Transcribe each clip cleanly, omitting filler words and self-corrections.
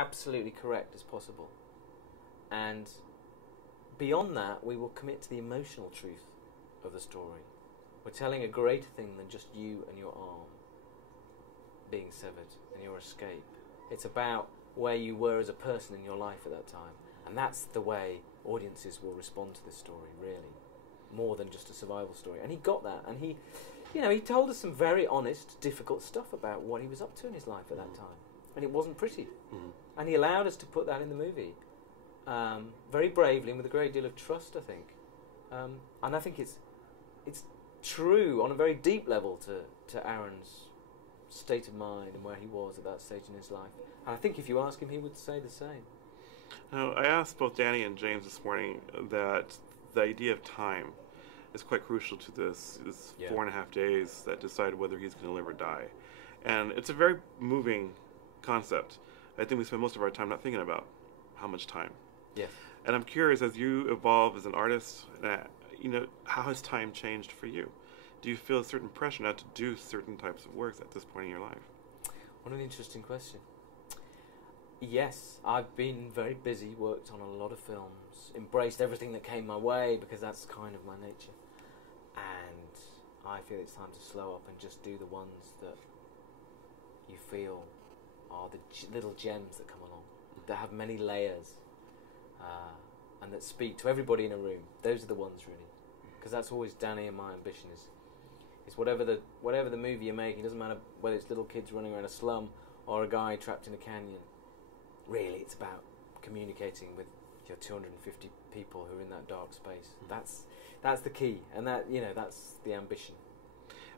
absolutely correct as possible. And beyond that, we will commit to the emotional truth of the story. We're telling a greater thing than just you and your arm being severed and your escape. It's about where you were as a person in your life at that time. And that's the way audiences will respond to this story, really. More than just a survival story. And he got that. And he told us some very honest, difficult stuff about what he was up to in his life at that time. And it wasn't pretty. And he allowed us to put that in the movie. Very bravely and with a great deal of trust, I think. And I think it's true on a very deep level to Aron's state of mind and where he was at that stage in his life. And I think if you ask him, he would say the same. Now, I asked both Danny and James this morning that the idea of time is quite crucial to this 4.5 days that decide whether he's going to live or die. And it's a very moving concept. I think we spend most of our time not thinking about how much time. Yes. And I'm curious, as you evolve as an artist, how has time changed for you? Do you feel a certain pressure not to do certain types of works at this point in your life? What an interesting question. Yes, I've been very busy, worked on a lot of films, embraced everything that came my way because that's kind of my nature. And I feel it's time to slow up and just do the ones that you feel are the little gems that come along, that have many layers, and that speak to everybody in a room. Those are the ones, really. Because that's always Danny and my ambition is whatever the movie you're making, doesn't matter whether it's little kids running around a slum or a guy trapped in a canyon. Really, it's about communicating with your 250 people who are in that dark space. That's the key, and that's the ambition.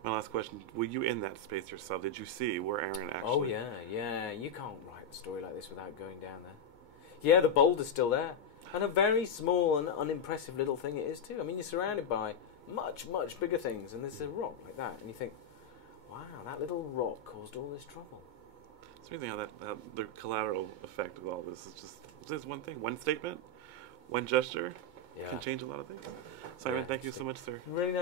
My last question: were you in that space yourself? Did you see where Aron actually? Oh yeah. You can't write a story like this without going down there. Yeah, the boulder's still there, and a very small and unimpressive little thing it is too. I mean, you're surrounded by much, much bigger things, and there's a rock like that, and you think, wow, that little rock caused all this trouble. It's amazing how the collateral effect of all this is just one thing, one statement, one gesture can change a lot of things. Simon, thank you so much, sir. Really nice.